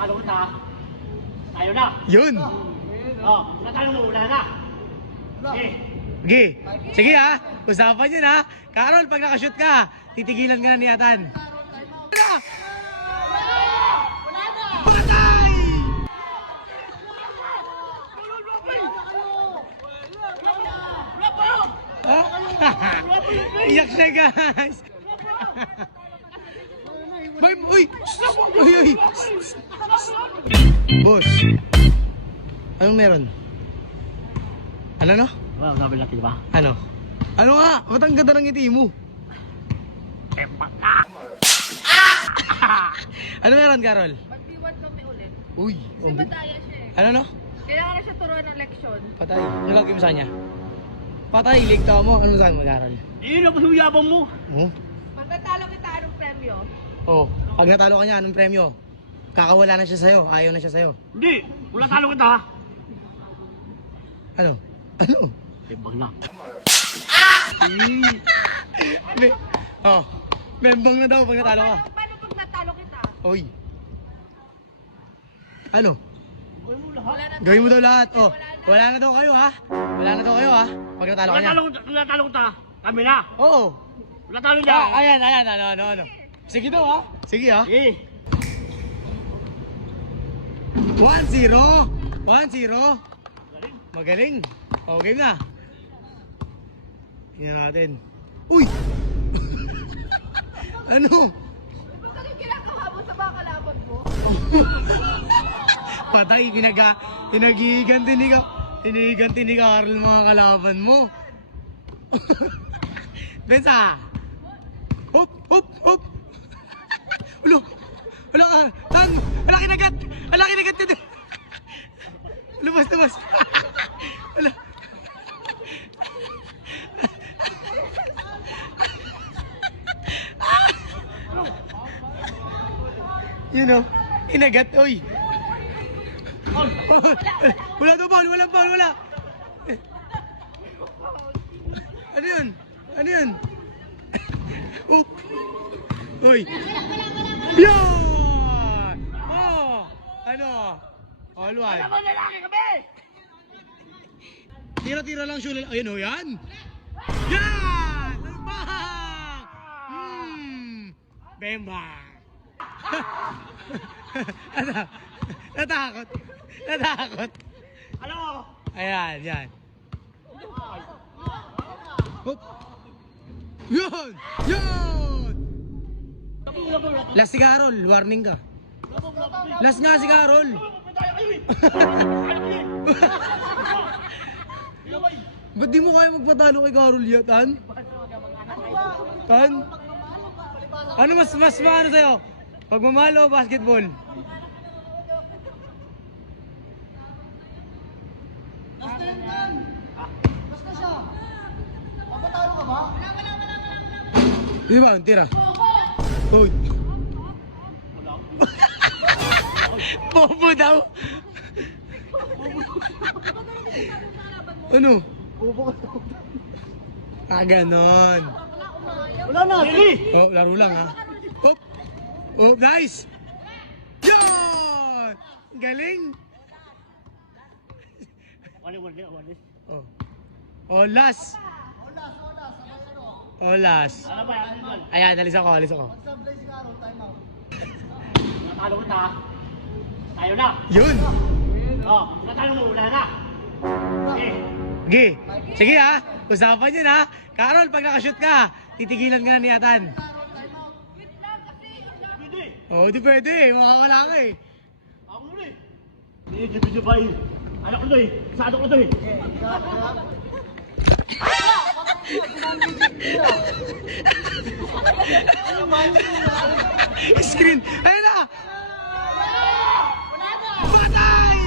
Talo kita. Tayo na. Yun. Oh, natalo mo, wala na. Okay. Sige. Sige ha. Usapan yun ha. Carol, pag nakashoot ka, titigilan ka na ni Atan. Patay! Iyak siya guys. Bay, uy! Uy, uy! Boss, anong meron? Ano no? Well, sabi lang ba? Ano? Ano nga? Ba't ang ganda ng ngiti mo? Tempak ka! Ano meron, Carol? Magbiwat kami ulit. Uy! Kasi madaya siya eh. Ano no? Kailangan na siya turuan ng leksyon. Patay. Ano lagi mo sa kanya? Patay, ligta mo. Ano saan mo, Carol? Iyon ang pasuyabang mo. Oh? Pag natalo kita, anong premyo? Oh, pag natalo ka niya, anong premyo? Kakawala na siya sa'yo. Ayaw na siya sa'yo. Hindi, wala talo kita ha. Ano? Ano? Tembak na. Oh, membang na daw pag natalo ka. Paano pag natalo kita? Oy. Ano? Wala na. Gawin mo daw lahat. Oh, wala na daw kayo ha. Wala na daw kayo ha. Pag natalo ka niya. Wala talo kita. Kami na. Oo. Wala talo niya. Ayan. Ano. Sige daw ha. Sige ha. Eh. 1-0. 1-0. Magaling. Oh, game na. Tingnan natin. Uy! Ano? Ba't ano yung ginagawa mo sa mga kalaban mo? Patay, Hinihiganti ni Carl mga kalaban mo. Bensa! Hop! Ulo! Wala ka! Tan! Wala kinagat! Lumabas! Wala! You know, inagat, oy! Wala to, Paul! Wala! Ano yun? Oh! Oy! Yan! Oh! Ano? All one. Alam mo, lalaki kami! Tira-tira lang siya. Ayun o, yan! Yan! Bang! Bembang! Natakot. Alam mo? Ayan, yan. Hop! Yun! Last si Carol, warning ka. Last nga si Carol. Ba't di mo kaya magpatalo kay Carol yan, Tan? Tan? Ano mas maano sa'yo? Pagmamalo o basketball? Basta siya. Papatalo ka ba? Di ba? Tira. Uy. Bobo daw. Ano? Ganon. Wala na, sige! Oh, laro lang ha. Hop. Oh, nice. Yan! Galing. Wali. Oh. Oh, last. Oh, last. Ano ba? Ayan, alis ako. Sablay si Carol, time out. Natalo kita. Tayo na. Yun. Oh, natalo mo, wala na. Okay. Sige. Sige ha. Usapan yun ha. Carol, pag nakashoot ka, titigilan ka na ni Atan. Wait lang kasi. Pwede. Oh, di pwede. Makakawala ka eh. Ako na eh. Video ba eh? Anak ko to eh. Sado ko to eh. Screen. Ayun na. Patay!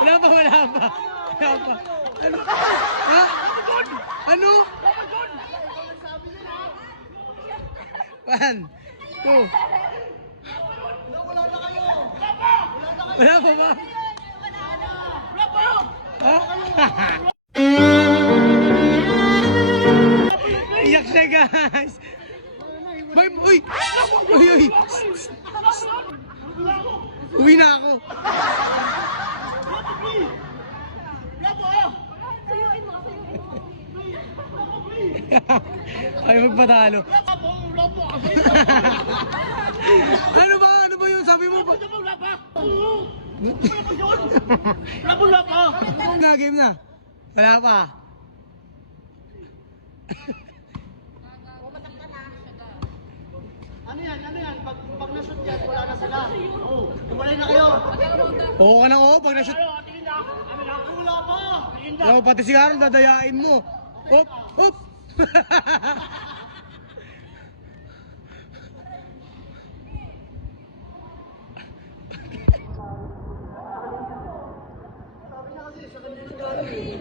Wala pa. Ano? Ha? Ano? 1, 2. Wala pa ba? Ha? guys! Bye! Uy! Uy! Uy! Uwi na ako! Sayuin mo, sayuin mo. Ay, magpatalo. Ano ba? Ano ba yun? Sabi mo ba? Wala pa! Wala pa! Na, game na. Wala pa. Ano yan? Ano yan? Pag na-shoot yan, wala na sila. Oo. Tumalay na kayo. Oo ka na oo. Pag na-shoot. Tingin na! Wala pa. Tingin na! Oo, pati si Carol dadayain mo. Hop! Hop! Sabi niya kasi, sa kanya nang galing.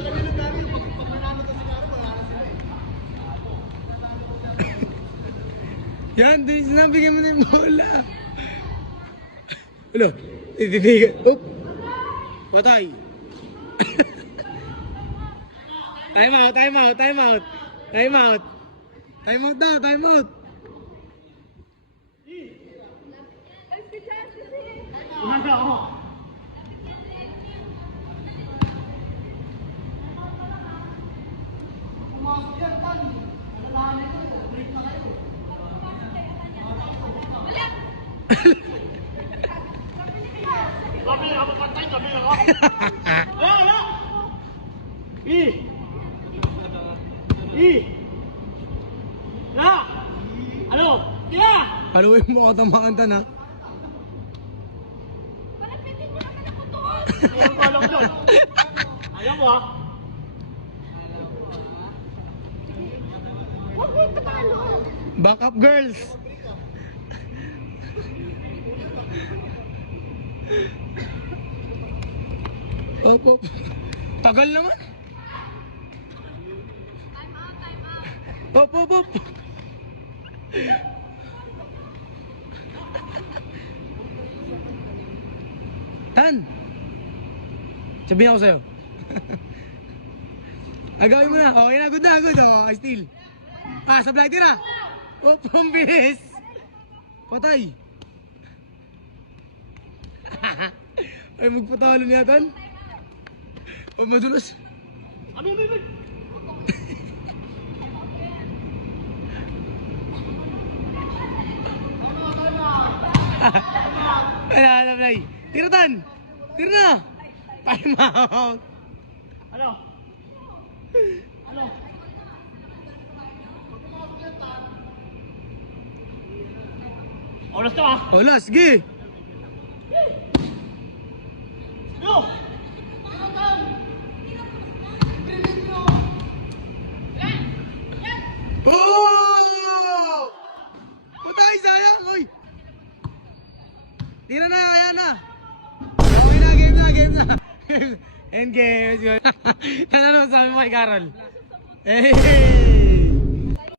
Sa kanya nang galing. Pag nanalo to si Caro, wala na sila eh. Yan, din sinabigyan mo na yung bola. Wala, ititigan. Hop! Patay. Time out, time out, time out. Time out. Time out daw, time out. Ay, si Chance kasi. Umaga ako! Pumasok yan, Tan. Alalahanin ko. Break na kayo. Kami ako patay, kami ako! Wala! Ya! Ano? Ya! Paluin mo ako tamaan tan ha. Palapitin mo naman ako doon. Ayaw ko alam doon! Ayaw mo ah! Huwag mo yung katalo. Back up girls. Hop, hop. Tagal naman. Time out, time out. Hop, hop, hop. Tan. Sabihin ako sa'yo. Agawin mo na. Okay na, good na, good. Oh, I steal. Ah, sa blighter ah. Hop, ang bilis. Patay. Ay, magpatalo niya, Tan. O, madulas. Abi, abi, abi! Wala na, Blay. Tira, Tan. Tira na. Time out. Ano? Ano? Oras to ah! Wala, sige. Yo! Oh! Putay, sayang. Uy. Tira na, kaya na. Okay na, game na, game na. End game. Let's go. Ano naman sabi mo kay Carol? Hey!